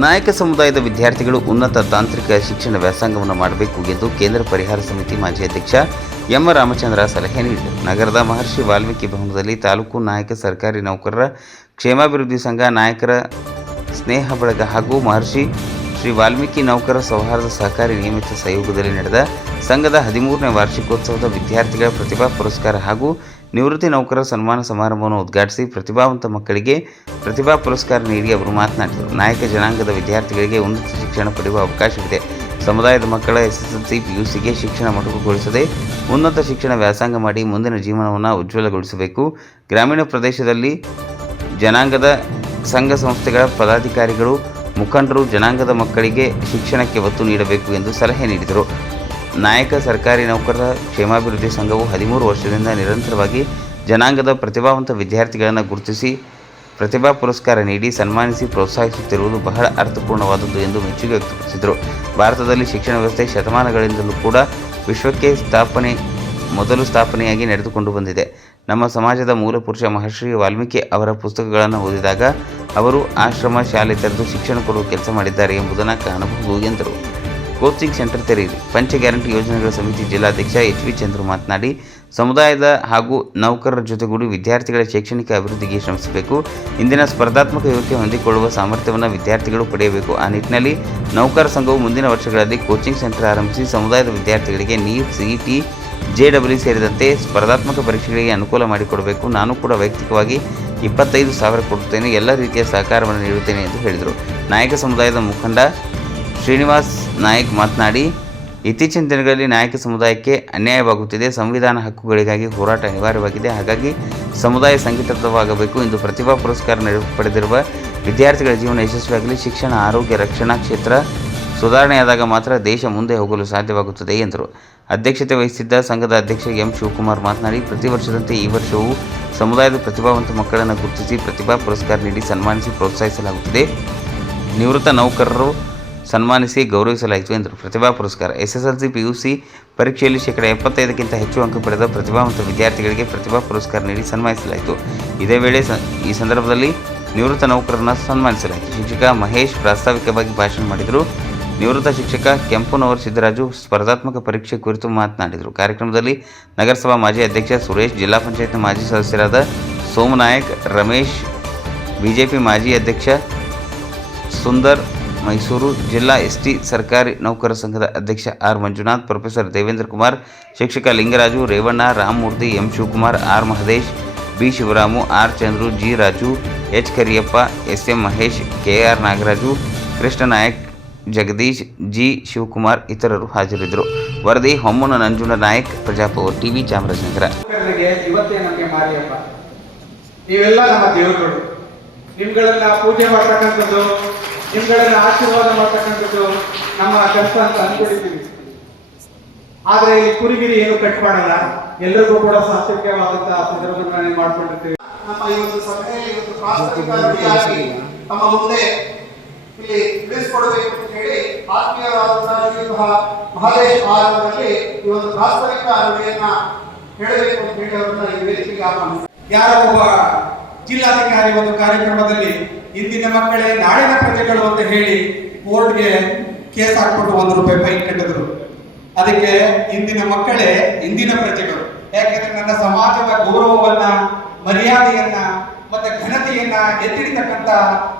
ನಾಯಕ ಸಮುದಾಯದ ವಿದ್ಯಾರ್ಥಿಗಳು ಉನ್ನತ ತಾಂತ್ರಿಕ ಶಿಕ್ಷಣ ವ್ಯಾಸಂಗವನ್ನು ಮಾಡಬೇಕು ಎಂದು ಕೇಂದ್ರ ಪರಿಹಾರ ಸಮಿತಿ ಮಾಜಿ ಅಧ್ಯಕ್ಷ ಎಂ ರಾಮಚಂದ್ರ ಸಲಹೆ ನೀಡಿದರು. ನಗರದ ಮಹರ್ಷಿ ವಾಲ್ಮೀಕಿ ಭವನದಲ್ಲಿ ತಾಲೂಕು ನಾಯಕ ಸರ್ಕಾರಿ ನೌಕರರ ಕ್ಷೇಮಾಭಿವೃದ್ಧಿ ಸಂಘ, ನಾಯಕರ ಸ್ನೇಹ ಬಳಗ ಹಾಗೂ ಮಹರ್ಷಿ ಶ್ರೀ ವಾಲ್ಮೀಕಿ ನೌಕರ ಸೌಹಾರ್ದ ಸಹಕಾರಿ ನಿಯಮಿತ ಸಹಯೋಗದಲ್ಲಿ ನಡೆದ ಸಂಘದ 13ನೇ ವಾರ್ಷಿಕೋತ್ಸವದ ವಿದ್ಯಾರ್ಥಿಗಳ ಪ್ರತಿಭಾ ಪುರಸ್ಕಾರ ಹಾಗೂ ನಿವೃತ್ತಿ ನೌಕರರ ಸನ್ಮಾನ ಸಮಾರಂಭವನ್ನು ಉದ್ಘಾಟಿಸಿ ಪ್ರತಿಭಾವಂತ ಮಕ್ಕಳಿಗೆ ಪ್ರತಿಭಾ ಪುರಸ್ಕಾರ ನೀಡಿ ಅವರು ಮಾತನಾಡಿದರು. ನಾಯಕ ಜನಾಂಗದ ವಿದ್ಯಾರ್ಥಿಗಳಿಗೆ ಉನ್ನತ ಶಿಕ್ಷಣ ಪಡೆಯುವ ಅವಕಾಶವಿದೆ. ಸಮುದಾಯದ ಮಕ್ಕಳ SSLC, PUCಗೆ ಶಿಕ್ಷಣ ಮೊಟಕುಗೊಳಿಸದೆ ಉನ್ನತ ಶಿಕ್ಷಣ ವ್ಯಾಸಂಗ ಮಾಡಿ ಮುಂದಿನ ಜೀವನವನ್ನು ಉಜ್ವಲಗೊಳಿಸಬೇಕು. ಗ್ರಾಮೀಣ ಪ್ರದೇಶದಲ್ಲಿ ಜನಾಂಗದ ಸಂಘ ಸಂಸ್ಥೆಗಳ ಪದಾಧಿಕಾರಿಗಳು, ಮುಖಂಡರು ಜನಾಂಗದ ಮಕ್ಕಳಿಗೆ ಶಿಕ್ಷಣಕ್ಕೆ ಒತ್ತು ನೀಡಬೇಕು ಎಂದು ಸಲಹೆ ನೀಡಿದರು. ನಾಯಕ ಸರ್ಕಾರಿ ನೌಕರರ ಕ್ಷೇಮಾಭಿವೃದ್ಧಿ ಸಂಘವು 13 ವರ್ಷದಿಂದ ನಿರಂತರವಾಗಿ ಜನಾಂಗದ ಪ್ರತಿಭಾವಂತ ವಿದ್ಯಾರ್ಥಿಗಳನ್ನು ಗುರುತಿಸಿ ಪ್ರತಿಭಾ ಪುರಸ್ಕಾರ ನೀಡಿ ಸನ್ಮಾನಿಸಿ ಪ್ರೋತ್ಸಾಹಿಸುತ್ತಿರುವುದು ಬಹಳ ಅರ್ಥಪೂರ್ಣವಾದದ್ದು ಎಂದು ಮೆಚ್ಚುಗೆ ವ್ಯಕ್ತಪಡಿಸಿದರು. ಭಾರತದಲ್ಲಿ ಶಿಕ್ಷಣ ವ್ಯವಸ್ಥೆ ಶತಮಾನಗಳಿಂದಲೂ ಕೂಡ ವಿಶ್ವಕ್ಕೆ ಮೊದಲು ಸ್ಥಾಪನೆಯಾಗಿ ನಡೆದುಕೊಂಡು ಬಂದಿದೆ. ನಮ್ಮ ಸಮಾಜದ ಮೂಲ ಪುರುಷ ಮಹರ್ಷಿ ವಾಲ್ಮೀಕಿ ಅವರ ಪುಸ್ತಕಗಳನ್ನು ಓದಿದಾಗ ಅವರು ಆಶ್ರಮ ಶಾಲೆ ತೆರೆದು ಶಿಕ್ಷಣ ಕೊಡುವ ಕೆಲಸ ಮಾಡಿದ್ದಾರೆ ಎಂಬುದನ್ನು ಕಾಣಬಹುದು ಎಂದರು. ಕೋಚಿಂಗ್ ಸೆಂಟರ್ ತೆರೆಯಿರಿ. ಪಂಚ ಗ್ಯಾರಂಟಿ ಯೋಜನೆಗಳ ಸಮಿತಿ ಜಿಲ್ಲಾಧ್ಯಕ್ಷ HV ಚಂದ್ರು ಮಾತನಾಡಿ, ಸಮುದಾಯದ ಹಾಗೂ ನೌಕರರ ಜೊತೆಗೂಡಿ ವಿದ್ಯಾರ್ಥಿಗಳ ಶೈಕ್ಷಣಿಕ ಅಭಿವೃದ್ಧಿಗೆ ಶ್ರಮಿಸಬೇಕು. ಇಂದಿನ ಸ್ಪರ್ಧಾತ್ಮಕ ಯುಗಕ್ಕೆ ಹೊಂದಿಕೊಳ್ಳುವ ಸಾಮರ್ಥ್ಯವನ್ನು ವಿದ್ಯಾರ್ಥಿಗಳು ಪಡೆಯಬೇಕು. ಆ ನಿಟ್ಟಿನಲ್ಲಿ ನೌಕರ ಸಂಘವು ಮುಂದಿನ ವರ್ಷಗಳಲ್ಲಿ ಕೋಚಿಂಗ್ ಸೆಂಟರ್ ಆರಂಭಿಸಿ ಸಮುದಾಯದ ವಿದ್ಯಾರ್ಥಿಗಳಿಗೆ ನೀಟ್, CET, JEE ಸೇರಿದಂತೆ ಸ್ಪರ್ಧಾತ್ಮಕ ಪರೀಕ್ಷೆಗಳಿಗೆ ಅನುಕೂಲ ಮಾಡಿಕೊಡಬೇಕು. ನಾನು ಕೂಡ ವೈಯಕ್ತಿಕವಾಗಿ 25,000 ಕೊಡುತ್ತೇನೆ. ಎಲ್ಲ ರೀತಿಯ ಸಹಕಾರವನ್ನು ನೀಡುತ್ತೇನೆ ಎಂದು ಹೇಳಿದರು. ನಾಯಕ ಸಮುದಾಯದ ಮುಖಂಡ ಶ್ರೀನಿವಾಸ್ ನಾಯಕ್ ಮಾತನಾಡಿ, ಇತ್ತೀಚಿನ ದಿನಗಳಲ್ಲಿ ನಾಯಕ ಸಮುದಾಯಕ್ಕೆ ಅನ್ಯಾಯವಾಗುತ್ತಿದೆ. ಸಂವಿಧಾನ ಹಕ್ಕುಗಳಿಗಾಗಿ ಹೋರಾಟ ಅನಿವಾರ್ಯವಾಗಿದೆ. ಹಾಗಾಗಿ ಸಮುದಾಯ ಸಂಘಟಿತವಾಗಬೇಕು ಎಂದು ಪ್ರತಿಭಾ ಪುರಸ್ಕಾರ ಪಡೆದಿರುವ ವಿದ್ಯಾರ್ಥಿಗಳ ಜೀವನ ಯಶಸ್ವಿಯಾಗಲಿ. ಶಿಕ್ಷಣ, ಆರೋಗ್ಯ, ರಕ್ಷಣಾ ಕ್ಷೇತ್ರ ಸುಧಾರಣೆಯಾದಾಗ ಮಾತ್ರ ದೇಶ ಮುಂದೆ ಹೋಗಲು ಸಾಧ್ಯವಾಗುತ್ತದೆ ಎಂದರು. ಅಧ್ಯಕ್ಷತೆ ವಹಿಸಿದ್ದ ಸಂಘದ ಅಧ್ಯಕ್ಷ ಎಂ ಶಿವಕುಮಾರ್ ಮಾತನಾಡಿ, ಪ್ರತಿ ವರ್ಷದಂತೆ ಈ ವರ್ಷವೂ ಸಮುದಾಯದ ಪ್ರತಿಭಾವಂತ ಮಕ್ಕಳನ್ನು ಗುರುತಿಸಿ ಪ್ರತಿಭಾ ಪುರಸ್ಕಾರ ನೀಡಿ ಸನ್ಮಾನಿಸಿ ಪ್ರೋತ್ಸಾಹಿಸಲಾಗುತ್ತದೆ. ನಿವೃತ್ತ ನೌಕರರು ಸನ್ಮಾನಿಸಿ ಗೌರವಿಸಲಾಯಿತು ಎಂದರು. ಪ್ರತಿಭಾ ಪುರಸ್ಕಾರ SSLC, PUC ಪರೀಕ್ಷೆಯಲ್ಲಿ 75% ಹೆಚ್ಚು ಅಂಕ ಪಡೆದ ಪ್ರತಿಭಾವಂತ ವಿದ್ಯಾರ್ಥಿಗಳಿಗೆ ಪ್ರತಿಭಾ ಪುರಸ್ಕಾರ ನೀಡಿ ಸನ್ಮಾನಿಸಲಾಯಿತು. ಇದೇ ವೇಳೆ ಈ ಸಂದರ್ಭದಲ್ಲಿ ನಿವೃತ್ತ ನೌಕರರನ್ನು ಸನ್ಮಾನಿಸಲಾಯಿತು. ಶಿಕ್ಷಕ ಮಹೇಶ್ ಪ್ರಾಸ್ತಾವಿಕವಾಗಿ ಭಾಷಣ ಮಾಡಿದರು. ನಿವೃತ್ತ ಶಿಕ್ಷಕ ಕೆಂಪುನವರ್ ಸಿದ್ದರಾಜು ಸ್ಪರ್ಧಾತ್ಮಕ ಪರೀಕ್ಷೆ ಕುರಿತು ಮಾತನಾಡಿದರು. ಕಾರ್ಯಕ್ರಮದಲ್ಲಿ ನಗರಸಭಾ ಮಾಜಿ ಅಧ್ಯಕ್ಷ ಸುರೇಶ್, ಜಿಲ್ಲಾ ಪಂಚಾಯತ್ ಮಾಜಿ ಸದಸ್ಯರಾದ ಸೋಮನಾಯಕ್, ರಮೇಶ್, BJP ಮಾಜಿ ಅಧ್ಯಕ್ಷ ಸುಂದರ್ ಮೈಸೂರು, ಜಿಲ್ಲಾ ST ಸರ್ಕಾರಿ ನೌಕರ ಸಂಘದ ಅಧ್ಯಕ್ಷ R ಮಂಜುನಾಥ್, ಪ್ರೊಫೆಸರ್ ದೇವೇಂದ್ರ ಕುಮಾರ್, ಶಿಕ್ಷಕ Lingaraju, Revanna, Ramamurthy, M Shivakumar, R Mahadesh, B Shivaramu, R Chandru, G Raju, H Kariyappa, SM Mahesh, KR Nagaraju, Krishna Nayak, Jagadish, G Shivakumar ಇತರರು ಹಾಜರಿದ್ದರು. ವರದಿ ಹೊಮ್ಮನ ನಂಜುಂಡ ನಾಯಕ್, ಪ್ರಜಾಪವರ್ TV, ಚಾಮರಾಜನಗರ. ಇವತ್ತೇ ನಮಗೆ ಮಾರಿಯಪ್ಪ, ನೀವೆಲ್ಲ ನಮ್ಮ ದೇವರುಗಳು. ನಿಮ್ಗಳೆಲ್ಲ ಪೂಜೆ ಮಾಡ್ತಕ್ಕಂಥದ್ದು, ನಿಮ್ಗಳೆಲ್ಲ ಆಶೀರ್ವಾದ ಮಾಡ್ತಕ್ಕಂಥದ್ದು ನಮ್ಮ ಕೆಲಸ ಅಂತ ಅನ್ಕೊಂಡಿದ್ದೀವಿ. ಆದ್ರೆ ಈ ಕುರಿಗಿರಿ ಏನು ಕಟ್ ಮಾಡಲ್ಲ, ಎಲ್ಲರಿಗೂ ಕೂಡ ಸಾತ್ವಿಕವಾದಂತಹ ಸಂದರ್ಭಗಳನ್ನು ಮಾಡ್ಕೊಂಡಿರ್ತೀವಿ. ನಮ್ಮ ಈ ಒಂದು ಸಭೆಯಲ್ಲಿ ಒಂದು ಪ್ರಾಸ್ತಾವಿಕ ನುಡಿಯಾಗಿ ನಮ್ಮ ಮುಂದೆ ಇಲ್ಲಿ ತಿಳಿಸಿಕೊಡಬೇಕು ಅಂತ ಹೇಳಿ ಆತ್ಮೀಯರಾದಂತಹ ಮಹದೇಶ್ ಅವರಲ್ಲಿ ಈ ಒಂದು ಪ್ರಾಸ್ತಾವಿಕ ನುಡಿಯನ್ನ ಹೇಳಬೇಕು ಅಂತ ಹೇಳಿ ಅವರನ್ನ ಈ ವೇದಿಕೆಗೆ ಆಹ್ವಾನಿಸಿದ್ದಾರೆ. ಯಾರೋ ಒಬ್ಬ ಜಿಲ್ಲಾಧಿಕಾರಿ ಒಂದು ಕಾರ್ಯಕ್ರಮದಲ್ಲಿ ಇಂದಿನ ಮಕ್ಕಳೇ ನಾಡಿನ ಪ್ರಜೆಗಳು ಅಂತ ಹೇಳಿ ಕೋರ್ಟ್ಗೆ ಕೇಸ್ ಹಾಕ್ಬಿಟ್ಟು ₹1 ಫೈನ್ ಕಟ್ಟಿದ್ರು. ಅದಕ್ಕೆ ಇಂದಿನ ಮಕ್ಕಳೇ ಇಂದಿನ ಪ್ರಜೆಗಳು. ಯಾಕೆಂದ್ರೆ ನನ್ನ ಸಮಾಜದ ಗೌರವವನ್ನ, ಮರ್ಯಾದೆಯನ್ನ ಮತ್ತೆ ಘನತೆಯನ್ನ ಎತ್ತಿಡಿತಕ್ಕಂತ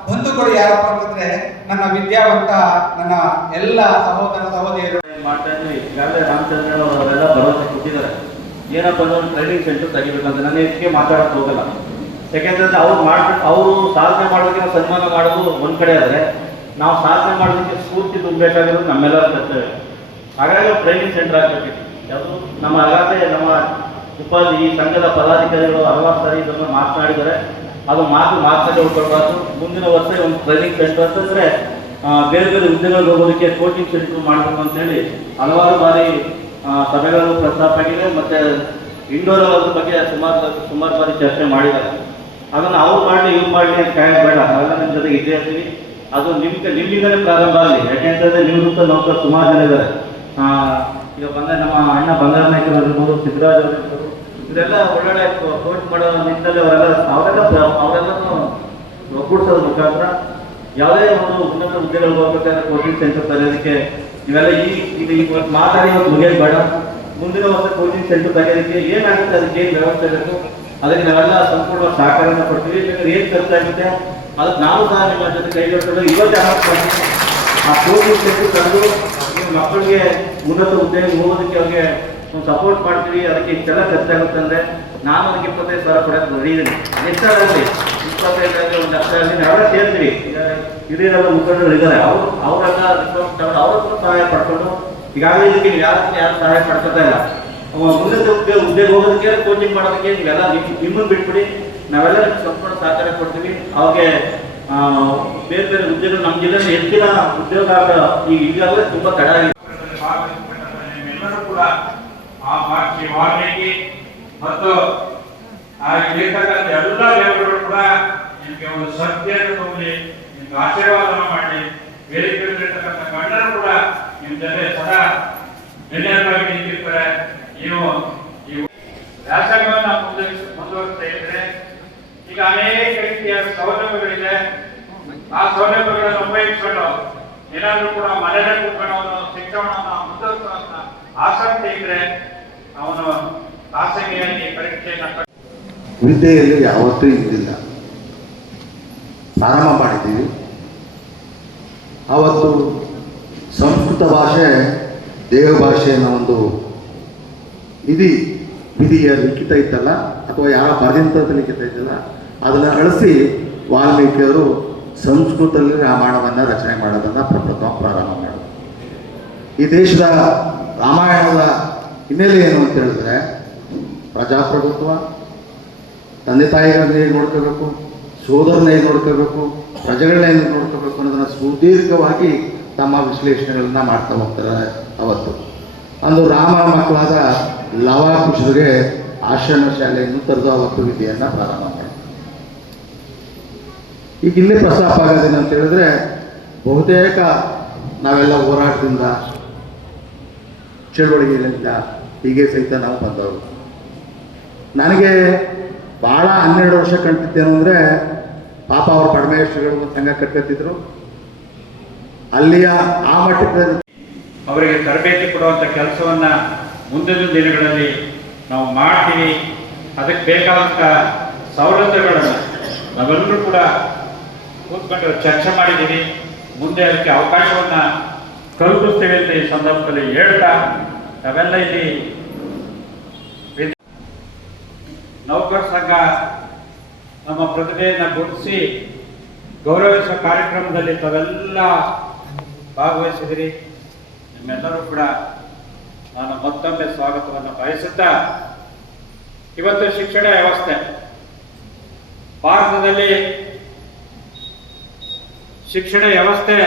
ಬಂಧುಗಳು ಯಾರಪ್ಪ ಅಂತಂದ್ರೆ ನನ್ನ ವಿದ್ಯಾವಂತ, ನನ್ನ ಎಲ್ಲ ಸಹೋದರ ಸಹೋದರಿಯರು. ಮಾಡ್ತಾ ಇದ್ವಿ. ಈಗಾಗಲೇ ರಾಮಚಂದ್ರ ಅವರೆಲ್ಲ ಭರವಸೆ ಕೊಟ್ಟಿದ್ದಾರೆ. ಏನಪ್ಪ ಅಂದ್ರೆ ಒಂದು ಟ್ರೈನಿಂಗ್ ಸೆಂಟರ್ ತೆಗಿಬೇಕಂತ. ನಾನು ಹೆಚ್ಚಿಗೆ ಮಾತಾಡೋಕೆ ಹೋಗಲ್ಲ. ಯಾಕೆಂದ್ರೆ ಅವರು ಸಾಧನೆ ಮಾಡೋದಕ್ಕೆ ಸನ್ಮಾನ ಮಾಡೋದು ಒಂದು ಕಡೆ ಆದರೆ, ನಾವು ಸಾಧನೆ ಮಾಡೋದಕ್ಕೆ ಸ್ಫೂರ್ತಿ ತುಂಬಬೇಕಾಗಿರೋದು ನಮ್ಮೆಲ್ಲರ ಕರ್ತವ್ಯ. ಹಾಗಾಗಿ ಟ್ರೈನಿಂಗ್ ಸೆಂಟರ್ ಆಗಬೇಕಿತ್ತು. ಯಾವುದು ನಮ್ಮ ಅಗಾಧೆ ನಮ್ಮ ಈ ಸಂಘದ ಪದಾಧಿಕಾರಿಗಳು ಹಲವಾರು ಸಾರಿ ಇದನ್ನು ಮಾತನಾಡಿದ್ದಾರೆ. ಅದು ಮಾತನಾಡಿ ಉಳ್ಕೊಳ್ಬಾರ್ದು. ಮುಂದಿನ ವರ್ಷ ಒಂದು ಟ್ರೈನಿಂಗ್ ಸೆಂಟರ್ ಅಂತಂದರೆ ಬೇರೆ ಬೇರೆ ಹುದ್ದೆಗಳಿಗೆ ಹೋಗೋದಕ್ಕೆ ಕೋಚಿಂಗ್ ಸೆಂಟರ್ ಮಾಡಬೇಕು ಅಂತೇಳಿ ಹಲವಾರು ಬಾರಿ ಸಭೆಗಳು ಪ್ರಸ್ತಾಪ ಆಗಿದೆ. ಮತ್ತು ಇಂಡೋರ್ ಅದ್ರ ಬಗ್ಗೆ ಸುಮಾರು ಬಾರಿ ಚರ್ಚೆ ಮಾಡಿದ್ದಾರೆ. ಅದನ್ನು ಅವ್ರು ಮಾಡಲಿ ಇವ್ರು ಮಾಡಲಿ ಅಂತ ಬೇಡ. ಹಾಗಾಗಿ ನಿಮ್ಮ ಜೊತೆಗೆ ಇದ್ದೇ ಇರ್ತೀವಿ. ಅದು ನಿಮ್ಮಿಂದಲೇ ಪ್ರಾರಂಭ ಆಗಲಿ. ಯಾಕೆಂತಂದರೆ ನಿವೃತ್ತ ನೌಕರು ಸುಮಾರು ಜನ ಇದ್ದಾರೆ. ಈಗ ಬಂದರೆ ನಮ್ಮ ಅಣ್ಣ ಬಂಗಾರ ನಾಯಕರು ಇರ್ಬೋದು, ಸಿದ್ದರಾಜ್ ಅವರು ಇರ್ಬೋದು, ಇವರೆಲ್ಲ ಒಳ್ಳೊಳ್ಳೆ ಕೋಚ್ ಮಾಡೋ ನಿಟ್ಟಿನಲ್ಲಿ ಅವರೆಲ್ಲನೂ ಒಗ್ಗೂಡಿಸೋದ್ರ ಮುಖಾಂತರ ಯಾವುದೇ ಒಂದು ಉನ್ನತ ಹುದ್ದೆಗಳಿಗೆ ಹೋಗ್ಬೇಕಾದ್ರೆ ಕೋಚಿಂಗ್ ಸೆಂಟರ್ ತೆರೆಯೋದಕ್ಕೆ ಇವೆಲ್ಲ ಈಗ ಮಾತಾಡಿ ಇವತ್ತು ಮುಗಿಯೋದು ಬೇಡ. ಮುಂದಿನ ವರ್ಷ ಕೋಚಿಂಗ್ ಸೆಂಟರ್ ತೆಗೆಯೋದಕ್ಕೆ ಏನಾಗುತ್ತೆ, ಅದಕ್ಕೆ ಏನು ವ್ಯವಸ್ಥೆ ಬೇಕು, ಅದಕ್ಕೆ ನಾವೆಲ್ಲ ಸಂಪೂರ್ಣ ಸಹಕಾರನ ಕೊಡ್ತೀವಿ. ಯಾಕಂದ್ರೆ ಏನು ಖರ್ಚಾಗುತ್ತೆ ಅದಕ್ಕೆ ನಾವು ಸಹ ನಿಮ್ಮ ಜೊತೆ ಕೈ ಜೋಡಿಸಲು ಇವತ್ತೇ ಆ ಕೋಚಿಂಗ್ ಸೆಂಟರ್ ತಂದು ನಿಮ್ಮ ಮಕ್ಕಳಿಗೆ ಉನ್ನತ ಹುದ್ದೆಗೆ ಹೋಗೋದಕ್ಕೆ ಅವ್ರಿಗೆ ಒಂದು ಸಪೋರ್ಟ್ ಮಾಡ್ತೀವಿ. ಅದಕ್ಕೆ ಇಷ್ಟೆಲ್ಲ ಖರ್ಚಾಗುತ್ತೆ ಅಂದರೆ ನಾನು ಅದಕ್ಕೆ 25,000 ಕೊಡೋದು ರೆಡಿ ಇದ್ದೀನಿ. ಎಷ್ಟಾಗಲಿ 25,000 1 ಲಕ್ಷ ಆಗಲಿ ನಾವೆಲ್ಲ ಸೇರ್ತೀವಿ. ಹಿರಿಯರೆಲ್ಲ ಮುಖಂಡರು ಇದ್ದಾರೆ, ಅವರೆಲ್ಲ ರಿಸ್ಪಾನ್ಸ್ ತಗೊಂಡು ಅವ್ರತ್ರ ಸಹಾಯ ಪಡ್ಕೊಂಡು ಈಗಾಗಲೇ ಇದಕ್ಕೆ ಯಾರು ಸಹಾಯ ಪಡ್ಕೊತಾ ಇಲ್ಲ. ಉನ್ನತ ಹುದ್ದೆಗೆ ಹೋಗೋದಕ್ಕೆ ಕೋಚಿಂಗ್ ಮಾಡೋದಕ್ಕೆ ನೀವೆಲ್ಲ ನಿಮ್ಮನ್ನು ಬಿಟ್ಬಿಡಿ, ನಾವೆಲ್ಲ ಸಂಪೂರ್ಣ ಸಹಕಾರ ಕೊಡ್ತೀವಿ. ಅವ್ರಿಗೆ ಬೇರೆ ಬೇರೆ ಹುದ್ದೆಗಳು ನಮ್ಮ ಜಿಲ್ಲೆಯಲ್ಲಿ ಹೆಚ್ಚಿನ ಉದ್ಯೋಗಾರ್ಹ ಈಗಾಗಲೇ ತುಂಬ ತಡ ಆಗಿದೆ. ನಿಮ್ಮೆಲ್ಲರೂ ಕೂಡ ಆ ಮಹರ್ಷಿ ವಾಲ್ಮೀಕಿ ಮತ್ತು ಇರ್ತಕ್ಕಂಥ ಎಲ್ಲ ದೇವರುಗಳು ಕೂಡ ನಿಮಗೆ ಒಂದು ಶ್ರದ್ಧೆಯನ್ನು ತಗೊಳ್ಳಿ, ನಿಮ್ಗೆ ಆಶೀರ್ವಾದನ ಮಾಡಿ, ವೇದಿಕೆಯಲ್ಲಿರ್ತಕ್ಕಂಥ ಗಣ್ಯರು ಕೂಡ ನಿಮ್ಮ ಜೊತೆ ಸದಾ ಬೆನ್ನೆಲುಬಾಗಿ ನಿಂತಿರ್ತಾರೆ. ನೀವು ಈ ವ್ಯಾಸಂಗವನ್ನ ಮುಂದುವರಿಸ್ತಾ ಇದ್ರೆ ಈಗ ಅನೇಕ ರೀತಿಯ ಸೌಲಭ್ಯಗಳಿದೆ. ಆ ಸೌಲಭ್ಯಗಳನ್ನು ಉಪಯೋಗಿಸಿಕೊಂಡು ಏನಾದ್ರೂ ಕೂಡ ಮನೆಯಲ್ಲೇ ಕೂತ್ಕೊಂಡು ಅವನು ಶಿಕ್ಷಣವನ್ನು ಮುಂದುವರಿಸುವಂತ ಆಸಕ್ತಿ ಇದ್ರೆ ಅವನು ಖಾಸಗಿಯಾಗಿ ಪರೀಕ್ಷೆಯನ್ನು ವಿದ್ಯೆಯಲ್ಲಿ ಯಾವತ್ತೂ ಇದ್ದಿಲ್ಲ. ಪ್ರಾರಂಭ ಮಾಡಿದ್ದೀವಿ. ಆವತ್ತು ಸಂಸ್ಕೃತ ಭಾಷೆ ದೇವಭಾಷೆ ಅನ್ನೋ ಒಂದು ವಿಧಿಯ ಲಿಖಿತ ಇತ್ತಲ್ಲ, ಅಥವಾ ಯಾರ ಬರೆದಂಥ ಲಿಖಿತ ಇತ್ತಲ್ಲ, ಅದನ್ನು ಅಳಿಸಿ ವಾಲ್ಮೀಕಿಯವರು ಸಂಸ್ಕೃತದಲ್ಲಿ ರಾಮಾಯಣವನ್ನು ರಚನೆ ಮಾಡೋದನ್ನು ಪ್ರಪ್ರಥಮ ಪ್ರಾರಂಭ ಮಾಡಿದರು. ಈ ದೇಶದ ರಾಮಾಯಣದ ಹಿನ್ನೆಲೆ ಏನು ಅಂತ ಹೇಳಿದ್ರೆ ಪ್ರಜಾಪ್ರಭುತ್ವ, ತಂದೆ ತಾಯಿಗಳನ್ನ ಹೇಗೆ ನೋಡ್ಕೋಬೇಕು, ಸೋದರನ್ನ ಹೇಗೆ ನೋಡ್ಕೋಬೇಕು, ಪ್ರಜೆಗಳನ್ನ ಹೇಗೆ ನೋಡ್ಕೋಬೇಕು ಅನ್ನೋದನ್ನು ಸುದೀರ್ಘವಾಗಿ ತಮ್ಮ ವಿಶ್ಲೇಷಣೆಗಳನ್ನ ಮಾಡ್ತಾ ಹೋಗ್ತಾರೆ. ಅವತ್ತು ಅಂದು ರಾಮ ಮಕ್ಕಳಾದ ಲವ ಕುಶರಿಗೆ ಆಶ್ರಮ ಶಾಲೆಯನ್ನು ತೆರೆದು ಅವತ್ತು ವಿದ್ಯೆಯನ್ನು ಪ್ರಾರಂಭ ಮಾಡಿದ್ರು. ಈಗ ಇಲ್ಲೇ ಪ್ರಸ್ತಾಪ ಆಗೋದೇನು ಅಂತ ಹೇಳಿದ್ರೆ, ಬಹುತೇಕ ನಾವೆಲ್ಲ ಹೋರಾಟದಿಂದ ಚಳುವಳಿಗೆಯಿಂದ ಹೀಗೆ ಸಹಿತ ನಾವು ಬಂದವರು. ನನಗೆ ಭಾಳ 12 ವರ್ಷ ಕಂಡಿದ್ದೇನು ಅಂದರೆ, ಪಾಪ ಅವ್ರ ಪರಮೇಶ್ವರಿಗಳು ಸಂಘ ಕಟ್ಕೊತಿದ್ರು. ಅಲ್ಲಿಯ ಆ ಮಟ್ಟಕ್ಕೆ ಅವರಿಗೆ ತರಬೇತಿ ಕೊಡುವಂಥ ಕೆಲಸವನ್ನ ಮುಂದಿನ ದಿನಗಳಲ್ಲಿ ನಾವು ಮಾಡ್ತೀವಿ. ಅದಕ್ಕೆ ಬೇಕಾದಂಥ ಸವಲತ್ತುಗಳನ್ನು ನಾವೆಲ್ಲರೂ ಕೂಡ ಕೂತ್ಕೊಂಡು ಚರ್ಚೆ ಮಾಡಿದ್ದೀವಿ. ಮುಂದೆ ಅದಕ್ಕೆ ಅವಕಾಶವನ್ನ ಕಲ್ಪಿಸ್ತೇವೆ ಅಂತ ಈ ಸಂದರ್ಭದಲ್ಲಿ ಹೇಳ್ತಾ, ನಾವೆಲ್ಲ ಇಲ್ಲಿ ನೌಕರ ಸಂಘ ನಮ್ಮ ಪ್ರತಿಭೆಯನ್ನು ಗುರುತಿಸಿ ಗೌರವಿಸುವ ಕಾರ್ಯಕ್ರಮದಲ್ಲಿ ತಾವೆಲ್ಲ ಭಾಗವಹಿಸಿದಿರಿ. ನಿಮ್ಮೆಲ್ಲರೂ ಕೂಡ ನಾನು ಮತ್ತೊಮ್ಮೆ ಸ್ವಾಗತವನ್ನು ಬಯಸುತ್ತಾ, ಇವತ್ತು ಶಿಕ್ಷಣ ವ್ಯವಸ್ಥೆ ಭಾರತದಲ್ಲಿ ಶಿಕ್ಷಣ ವ್ಯವಸ್ಥೆ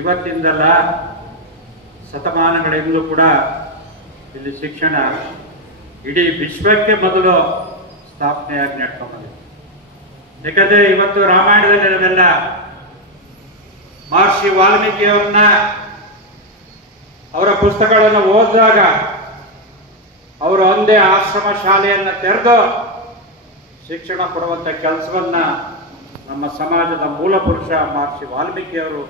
ಇವತ್ತಿಂದಲ್ಲ ಶತಮಾನಗಳಿಂದಲೂ ಕೂಡ ಇಲ್ಲಿ ಶಿಕ್ಷಣ ಇಡೀ ವಿಶ್ವಕ್ಕೆ ಮೊದಲು ಸ್ಥಾಪನೆಯಾಗಿ ನಡ್ಕೊಂಡ್ಬಂದಿದೆ. ಯಾಕಂದ್ರೆ ಇವತ್ತು ರಾಮಾಯಣದಲ್ಲಿ ನಾವೆಲ್ಲ ಮಹರ್ಷಿ ವಾಲ್ಮೀಕಿಯವರನ್ನ ಅವರ ಪುಸ್ತಕಗಳನ್ನು ಓದಿದಾಗ ಅವರು ಒಂದೇ ಆಶ್ರಮ ಶಾಲೆಯನ್ನು ತೆರೆದು ಶಿಕ್ಷಣ ಕೊಡುವಂಥ ಕೆಲಸವನ್ನ ನಮ್ಮ ಸಮಾಜದ ಮೂಲ ಪುರುಷ ಮಹರ್ಷಿ ವಾಲ್ಮೀಕಿಯವರು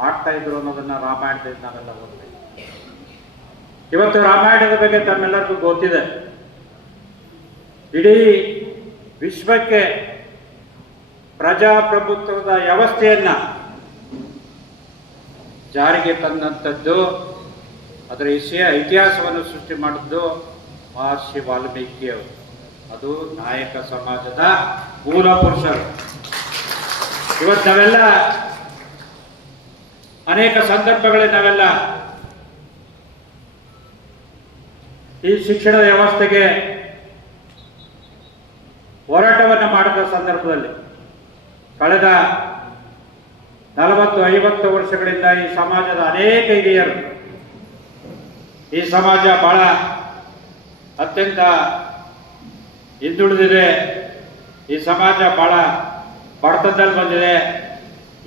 ಮಾಡ್ತಾ ಇದ್ರು ಅನ್ನೋದನ್ನ ರಾಮಾಯಣದಿಂದ ನಾವೆಲ್ಲ ಓದ್ತೀವಿ. ಇವತ್ತು ರಾಮಾಯಣದ ಬಗ್ಗೆ ತಮ್ಮೆಲ್ಲರಿಗೂ ಗೊತ್ತಿದೆ. ಇಡೀ ವಿಶ್ವಕ್ಕೆ ಪ್ರಜಾಪ್ರಭುತ್ವದ ವ್ಯವಸ್ಥೆಯನ್ನ ಜಾರಿಗೆ ತಂದಂಥದ್ದು, ಅದರ ಇತಿಹಾಸವನ್ನು ಸೃಷ್ಟಿ ಮಾಡಿದ್ದು ಮಹರ್ಷಿ ವಾಲ್ಮೀಕಿಯವರು. ಅದು ನಾಯಕ ಸಮಾಜದ ಮೂಲ ಪುರುಷರು. ಇವತ್ತು ನಾವೆಲ್ಲ ಅನೇಕ ಸಂದರ್ಭಗಳಲ್ಲಿ ನಾವೆಲ್ಲ ಈ ಶಿಕ್ಷಣ ವ್ಯವಸ್ಥೆಗೆ ಹೋರಾಟವನ್ನು ಮಾಡಿದ ಸಂದರ್ಭದಲ್ಲಿ ಕಳೆದ 40-50 ವರ್ಷಗಳಿಂದ ಈ ಸಮಾಜದ ಅನೇಕ ಹಿರಿಯರು, ಈ ಸಮಾಜ ಬಹಳ ಅತ್ಯಂತ ಹಿಂದುಳಿದಿದೆ, ಈ ಸಮಾಜ ಬಹಳ ಬಡತನದಲ್ಲಿ ಬಂದಿದೆ,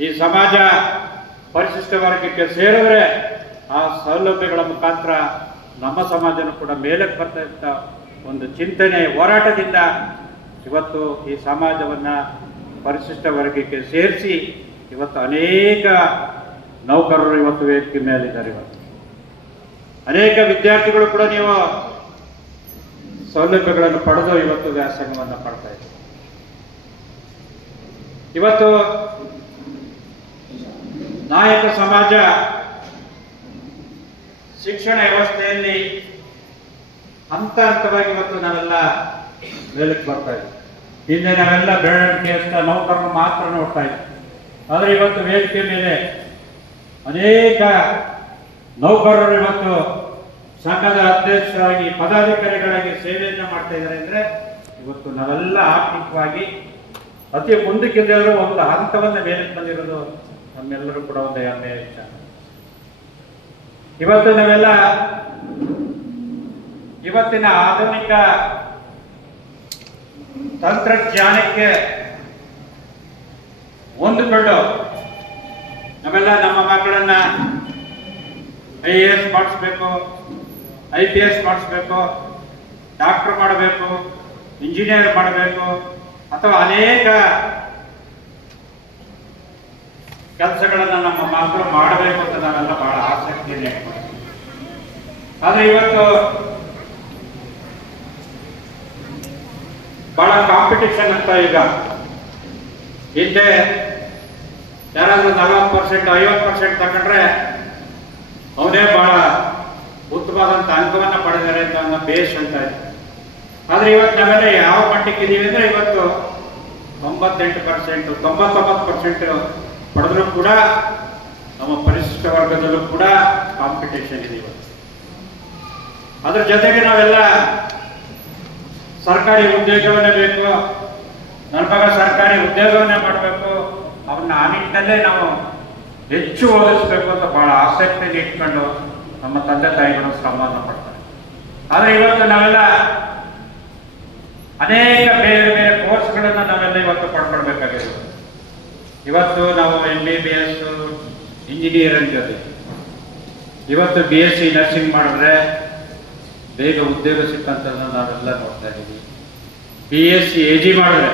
ಈ ಸಮಾಜ ಪರಿಶಿಷ್ಟ ವರ್ಗಕ್ಕೆ ಸೇರಿದ್ರೆ ಆ ಸೌಲಭ್ಯಗಳ ಮುಖಾಂತರ ನಮ್ಮ ಸಮಾಜನೂ ಕೂಡ ಮೇಲಕ್ಕೆ ಬರ್ತಕ್ಕಂಥ ಒಂದು ಚಿಂತನೆ ಹೋರಾಟದಿಂದ ಇವತ್ತು ಈ ಸಮಾಜವನ್ನು ಪರಿಶಿಷ್ಟ ವರ್ಗಕ್ಕೆ ಸೇರಿಸಿ ಇವತ್ತು ಅನೇಕ ನೌಕರರು ಇವತ್ತು ವೇದಿಕೆ ಮೇಲಿದ್ದಾರೆ. ಇವತ್ತು ಅನೇಕ ವಿದ್ಯಾರ್ಥಿಗಳು ಕೂಡ ನೀವು ಸೌಲಭ್ಯಗಳನ್ನು ಪಡೆದು ಇವತ್ತು ವ್ಯಾಸಂಗವನ್ನು ಪಡ್ತಾ ಇದ್ದಾರೆ. ಇವತ್ತು ನಾಯಕ ಸಮಾಜ ಶಿಕ್ಷಣ ವ್ಯವಸ್ಥೆಯಲ್ಲಿ ಹಂತ ಹಂತವಾಗಿ ಇವತ್ತು ನಾವೆಲ್ಲ ಮೇಲಕ್ಕೆ ಬರ್ತಾ ಇದ್ದೀವಿ. ಹಿಂದೆ ನಾವೆಲ್ಲ ಬೆರಳಿಕೆಯಷ್ಟ ನೌಕರರು ಮಾತ್ರ ನೋಡ್ತಾ ಇದ್ವಿ. ಆದರೆ ಇವತ್ತು ವೇದಿಕೆ ಮೇಲೆ ಅನೇಕ ನೌಕರರು ಇವತ್ತು ಸಂಘದ ಅಧ್ಯಕ್ಷರಾಗಿ ಪದಾಧಿಕಾರಿಗಳಾಗಿ ಸೇವೆಯನ್ನು ಮಾಡ್ತಾ ಇದ್ದಾರೆ. ಅಂದರೆ ಇವತ್ತು ನಾವೆಲ್ಲ ಆರ್ಥಿಕವಾಗಿ ಅತಿ ಮುಂದಕ್ಕಿದ್ದವರು ಒಂದು ಹಂತವನ್ನು ಮೇಲಕ್ಕೆ ಬಂದಿರೋದು ನಮ್ಮೆಲ್ಲರೂ ಕೂಡ ಒಂದು ಹೆಮ್ಮೆಯ ವಿಚಾರ. ಇವತ್ತು ನಾವೆಲ್ಲ ಇವತ್ತಿನ ಆಧುನಿಕ ತಂತ್ರಜ್ಞಾನಕ್ಕೆ ಹೊಂದಿಕೊಂಡು ನಾವೆಲ್ಲ ನಮ್ಮ ಮಕ್ಕಳನ್ನ IAS ಮಾಡಿಸ್ಬೇಕು, IPS ಮಾಡಿಸ್ಬೇಕು, ಡಾಕ್ಟರ್ ಮಾಡಬೇಕು, ಇಂಜಿನಿಯರ್ ಮಾಡಬೇಕು, ಅಥವಾ ಅನೇಕ ಕೆಲಸಗಳನ್ನು ನಮ್ಮ ಮಕ್ಕಳು ಮಾಡಬೇಕು ಅಂತ ನಾವೆಲ್ಲ ಬಹಳ ಆಸಕ್ತಿಯನ್ನು ಇಟ್ಕೊಳ್ತೀವಿ. ಆದರೆ ಇವತ್ತು ಬಹಳ ಕಾಂಪಿಟಿಷನ್ ಅಂತ. ಈಗ ಹಿಂದೆ ಯಾರಾದ್ರೂ 40%, 50% ತಗೊಂಡ್ರೆ ಅವನೇ ಬಹಳ ಉತ್ತಮವಾದಂಥ ಅಂಕವನ್ನು ಪಡೆದಿದ್ದಾರೆ ಅಂತ ಅನ್ನೋ ಬೇಸ್ ಅಂತ ಇದೆ. ಆದರೆ ಇವತ್ತು ನಾವೆಲ್ಲ ಯಾವ ಮಟ್ಟಕ್ಕೆ ಇದೀವಿ ಅಂದ್ರೆ ಇವತ್ತು 98%, 99% ಪಡೆದ್ರು ಕೂಡ ನಮ್ಮ ಪರಿಶಿಷ್ಟ ವರ್ಗದಲ್ಲೂ ಕೂಡ ಕಾಂಪಿಟೇಷನ್ ಇದೆ ಇವತ್ತು. ಅದ್ರ ಜೊತೆಗೆ ನಾವೆಲ್ಲ ಸರ್ಕಾರಿ ಉದ್ಯೋಗವನ್ನೇ ಬೇಕು, ನನ್ನ ಮಗ ಸರ್ಕಾರಿ ಉದ್ಯೋಗವನ್ನೇ ಮಾಡಬೇಕು, ಅವನ್ನ ಆ ನಿಟ್ಟಿನಲ್ಲೇ ನಾವು ಹೆಚ್ಚು ಓದಿಸ್ಬೇಕು ಅಂತ ಬಹಳ ಆಸಕ್ತಿಯನ್ನು ಇಟ್ಕೊಂಡು ನಮ್ಮ ತಂದೆ ತಾಯಿಗಳು ಶ್ರಮವನ್ನು ಪಡ್ತಾರೆ. ಆದರೆ ಇವತ್ತು ನಾವೆಲ್ಲ ಅನೇಕ ಬೇರೆ ಬೇರೆ ಕೋರ್ಸ್ಗಳನ್ನು ನಾವೆಲ್ಲ ಇವತ್ತು ಪಡ್ಕೊಳ್ಬೇಕಾಗಿದೆ. ಇವತ್ತು ನಾವು MBBS ಇಂಜಿನಿಯರಿಂಗ್ ಜೊತೆ ಇವತ್ತು BSc ನರ್ಸಿಂಗ್ ಮಾಡಿದ್ರೆ ಬೇಗ ಉದ್ಯೋಗ ಸಿಕ್ಕಂಥದ್ದನ್ನು ನಾವೆಲ್ಲ ನೋಡ್ತಾ ಇದ್ದೀವಿ. BSc AG ಮಾಡಿದ್ರೆ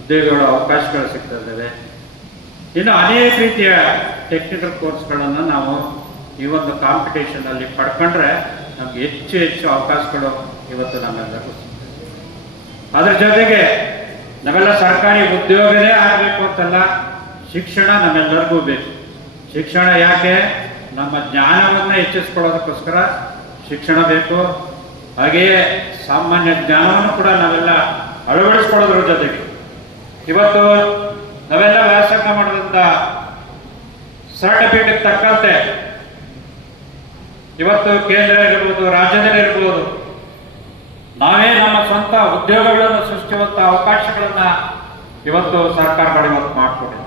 ಉದ್ಯೋಗಗಳ ಅವಕಾಶಗಳು ಸಿಗ್ತಾ ಇದ್ದಾವೆ. ಇನ್ನು ಅನೇಕ ರೀತಿಯ ಟೆಕ್ನಿಕಲ್ ಕೋರ್ಸ್ಗಳನ್ನು ನಾವು ಈ ಒಂದು ಕಾಂಪಿಟೇಷನ್ ಅಲ್ಲಿ ಪಡ್ಕೊಂಡ್ರೆ ನಮ್ಗೆ ಹೆಚ್ಚು ಹೆಚ್ಚು ಅವಕಾಶಗಳು ಇವತ್ತು ನಮ್ಮೆಲ್ಲರಿಗೂ ಸಿಗ್ತದೆ. ಅದ್ರ ಜೊತೆಗೆ ನಾವೆಲ್ಲ ಸರ್ಕಾರಿ ಉದ್ಯೋಗನೇ ಆಗಬೇಕು ಅಂತಲ್ಲ, ಶಿಕ್ಷಣ ನಮ್ಮೆಲ್ಲರಿಗೂ ಬೇಕು. ಶಿಕ್ಷಣ ಯಾಕೆ? ನಮ್ಮ ಜ್ಞಾನವನ್ನು ಹೆಚ್ಚಿಸ್ಕೊಳ್ಳೋದಕ್ಕೋಸ್ಕರ ಶಿಕ್ಷಣ ಬೇಕು. ಹಾಗೆಯೇ ಸಾಮಾನ್ಯ ಜ್ಞಾನವನ್ನು ಕೂಡ ನಾವೆಲ್ಲ ಅಳವಡಿಸ್ಕೊಳ್ಳೋದ್ರ ಜೊತೆಗೆ ಇವತ್ತು ನಾವೆಲ್ಲ ವ್ಯಾಸಂಗ ಮಾಡಿದಂಥ ಸರ್ಟಿಫಿಕೇಟ್ ತಕ್ಕಂತೆ ಇವತ್ತು ಕೇಂದ್ರ ಇರ್ಬೋದು, ರಾಜ್ಯದಲ್ಲಿರ್ಬೋದು, ನಾವೇ ನಮ್ಮ ಸ್ವಂತ ಉದ್ಯೋಗಗಳನ್ನು ಸೃಷ್ಟಿಸುವಂಥ ಅವಕಾಶಗಳನ್ನ ಇವತ್ತು ಸರ್ಕಾರಗಳು ಇವತ್ತು ಮಾಡಿಕೊಟ್ಟಿದೆ.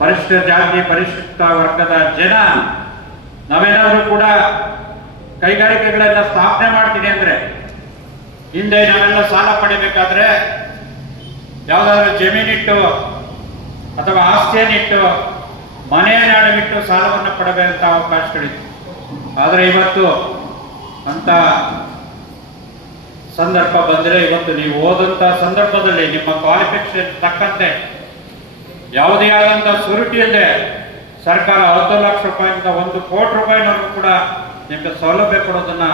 ಪರಿಶಿಷ್ಟ ಜಾತಿ, ಪರಿಶಿಷ್ಟ ವರ್ಗದ ಜನ ನಾವೇನಾದರೂ ಕೂಡ ಕೈಗಾರಿಕೆಗಳನ್ನ ಸ್ಥಾಪನೆ ಮಾಡ್ತೀನಿ ಅಂದ್ರೆ, ಹಿಂದೆ ನಾವೆಲ್ಲ ಸಾಲ ಪಡಿಬೇಕಾದ್ರೆ ಯಾವುದಾದ್ರೂ ಜಮೀನಿಟ್ಟು ಅಥವಾ ಆಸ್ತಿಯನ್ನಿಟ್ಟು ಮನೆಯನ್ನು ಅಡವಿಟ್ಟು ಸಾಲವನ್ನು ಪಡಬೇಕಂತ ಅವಕಾಶಗಳಿತ್ತು. ಆದರೆ ಇವತ್ತು ಅಂತ ಸಂದರ್ಭ ಬಂದರೆ ಇವತ್ತು ನೀವು ಓದಂತ ಸಂದರ್ಭದಲ್ಲಿ ನಿಮ್ಮ ಕ್ವಾಲಿಫಿಕೇಶನ್ ತಕ್ಕಂತೆ ಯಾವುದೇ ಆದಂಥ ಸುರುಟಿ ಇಲ್ಲದೆ ಸರ್ಕಾರ 10 ಲಕ್ಷ ರೂಪಾಯಿಂದ 1 ಕೋಟಿ ರೂಪಾಯಿನವರೆಗೂ ಕೂಡ ನಿಮಗೆ ಸೌಲಭ್ಯ ಕೊಡೋದನ್ನ